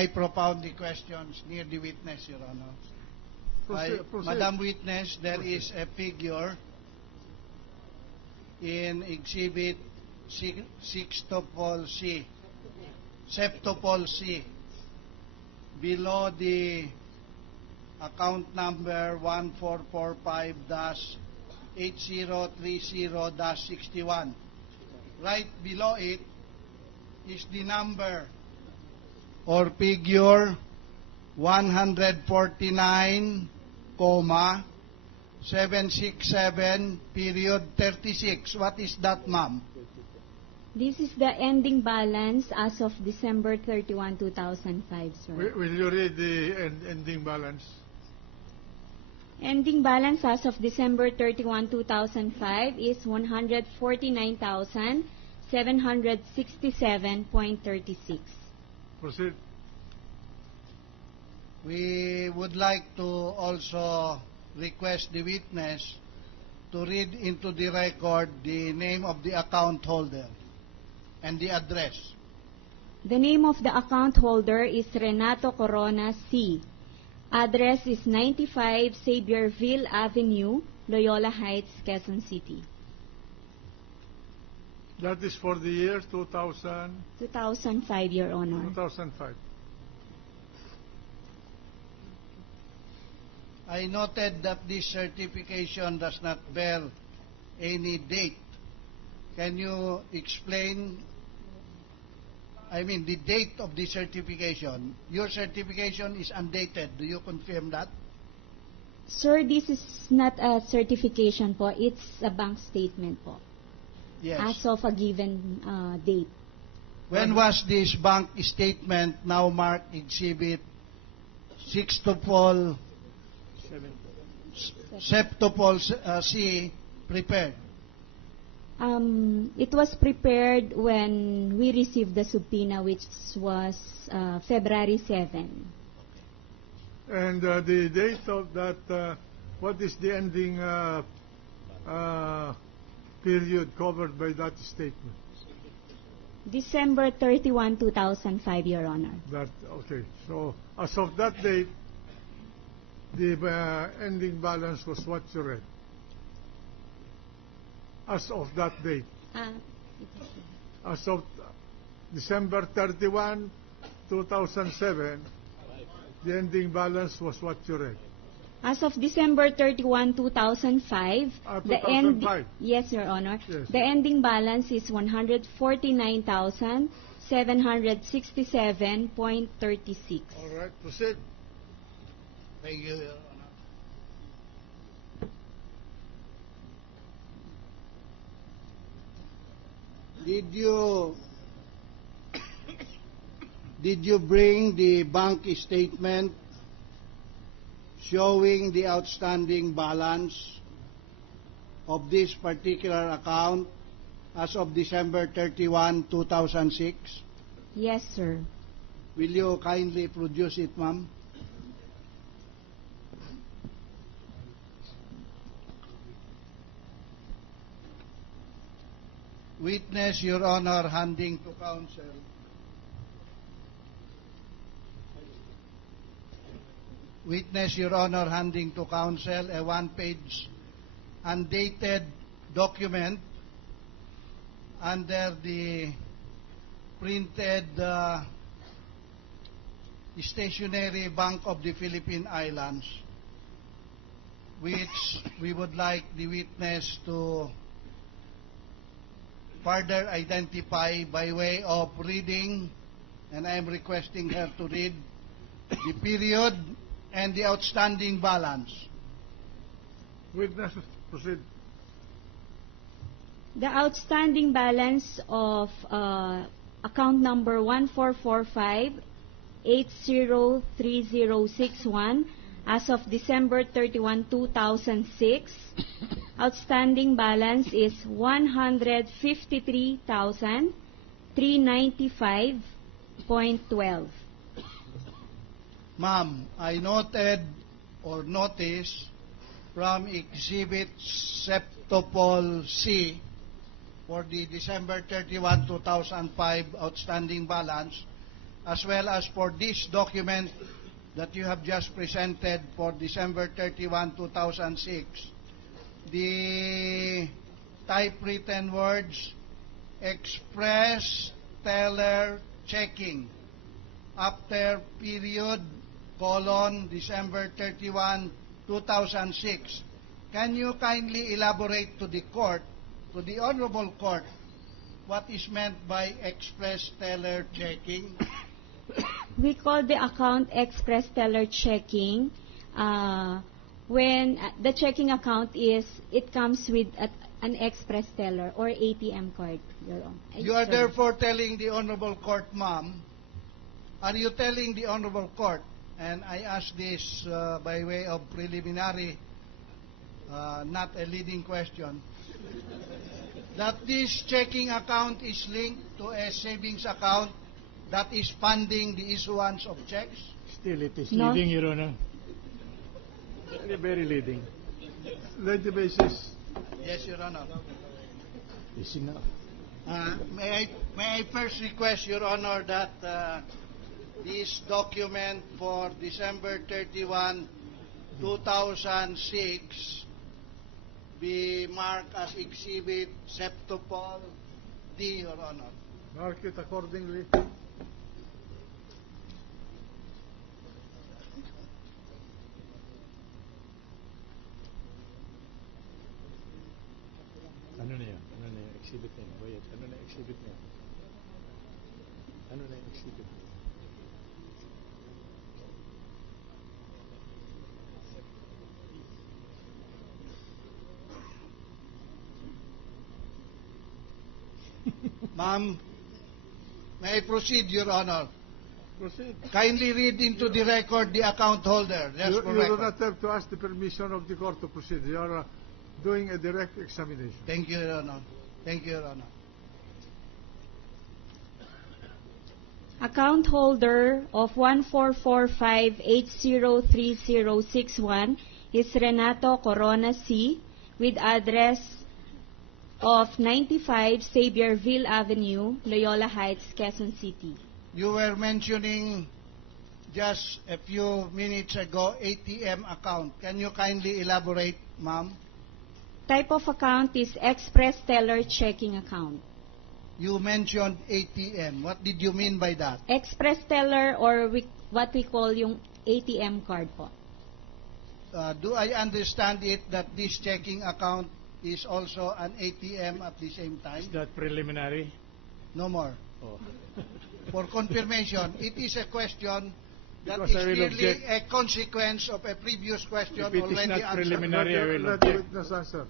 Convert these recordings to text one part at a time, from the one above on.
I propound the questions near the witness, Your Honor? Proceed. Madam Witness, there is a figure in Exhibit Sextupole C, Septupole C, below the account number 1445-8030-61. Right below it is the number or figure 149,767 period 36. What is that, ma'am? This is the ending balance as of December 31, 2005, sir. Will you read the ending balance? Ending balance as of December 31, 2005 is 149,767.36. Proceed. We would like to also request the witness to read into the record the name of the account holder and the address. The name of the account holder is Renato Corona C. Address is 95 Xavierville Avenue, Loyola Heights, Quezon City. That is for the year 2000, 2005, Your Honor. 2005. I noted that this certification does not bear any date. Can you explain, the date of the certification? Your certification is undated. Do you confirm that? Sir, this is not a certification po. It's a bank statement po. Yes. As of a given date. When was this bank statement, now marked Exhibit Sextupole Septupole C, prepared? It was prepared when we received the subpoena, which was February 7. And the date of that, what is the ending period covered by that statement? December 31, 2005, Your Honor. Okay. So, as of that date, the ending balance was what you read? As of that date. As of December 31, 2007, the ending balance was what you read? As of December 31, 2005, 2005. Yes, Your Honor. Yes. The ending balance is 149,767.36. All right, proceed. Thank you, Your Honor. Did you bring the bank statement showing the outstanding balance of this particular account as of December 31, 2006? Yes, sir. Will you kindly produce it, ma'am? Witness, Your Honor, handing to counsel. Witness, Your Honor, handing to counsel a one-page undated document under the printed Stationery Bank of the Philippine Islands, which we would like the witness to further identify by way of reading, and I am requesting her to read the period and the outstanding balance. Witness, proceed. The outstanding balance of account number 1445-803061 as of December 31, 2006, outstanding balance is 153,395.12. Ma'am, I noted or noticed from Exhibit Septupole C for the December 31, 2005 outstanding balance as well as for this document that you have just presented for December 31, 2006, the typewritten words express teller checking after period colon December 31, 2006. Can you kindly elaborate to the court, to the honorable court, what is meant by express teller checking? We call the account express teller checking when the checking account it comes with an express teller or ATM card. You are therefore telling the honorable court, ma'am, are you telling the honorable court, and I ask this by way of preliminary, not a leading question, that this checking account is linked to a savings account that is funding the issuance of checks? Still, it is No. leading, Your Honor. Very leading. Lady basis. Yes, Your Honor. Is enough. May I first request, Your Honor, that this document for December 31, 2006 be marked as Exhibit Septupol D, Your Honor. Mark it accordingly. Ano na yan? Ano na yung exhibit na yun? Wait, ano na yung exhibit na yun? Ano na yung exhibit? Ma'am, may I proceed, Your Honor? Proceed. Kindly read into the record the account holder. Just You for do record. not have to ask the permission of the court to proceed. You are doing a direct examination. Thank you, Your Honor. Thank you, Your Honor. Account holder of 1445803061 is Renato Corona C. with address of 95 Xavierville Avenue, Loyola Heights, Quezon City. You were mentioning just a few minutes ago ATM account. Can you kindly elaborate, ma'am? Type of account is express teller checking account. You mentioned ATM. What did you mean by that? Express teller or what we call yung ATM card po. Do I understand it that this checking account is also an ATM at the same time? Is that preliminary? No more. Oh. For confirmation, it is a question that Because is I will clearly object. a consequence of a previous question If it is already not answered. preliminary, I will Let the object. witness answer.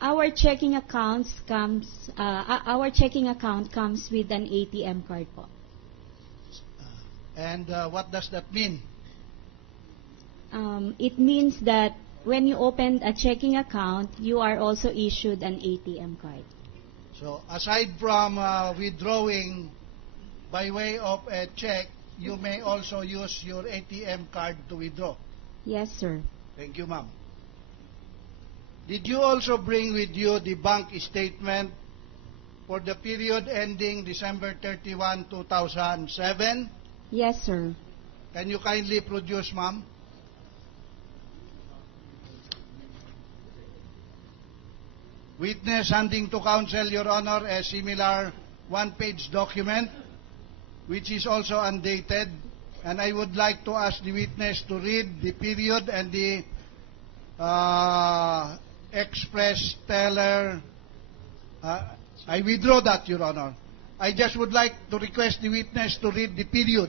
Our checking account comes with an ATM card po. And what does that mean? It means that when you open a checking account, you are also issued an ATM card. So aside from withdrawing by way of a check, you may also use your ATM card to withdraw. Yes, sir. Thank you, ma'am. Did you also bring with you the bank statement for the period ending December 31, 2007? Yes, sir. Can you kindly produce, ma'am? Witness handing to counsel, Your Honor, a similar one-page document, which is also undated, and I would like to ask the witness to read the period and the express teller. I withdraw that, Your Honor. I just would like to request the witness to read the period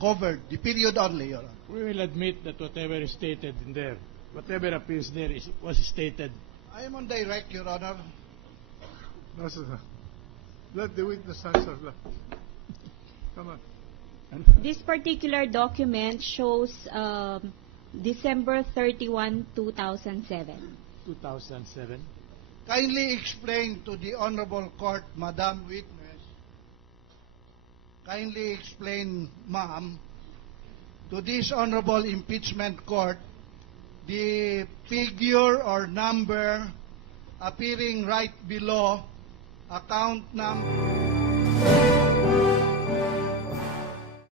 covered, the period only, Your Honor. We will admit that whatever is stated in there, whatever appears there was stated. I am on direct, Your Honor. Let the witness answer. Come on. This particular document shows December 31, 2007. 2007. Kindly explain to the Honorable Court, Madam Witness, kindly explain, ma'am, to this Honorable Impeachment Court, the figure or number appearing right below account number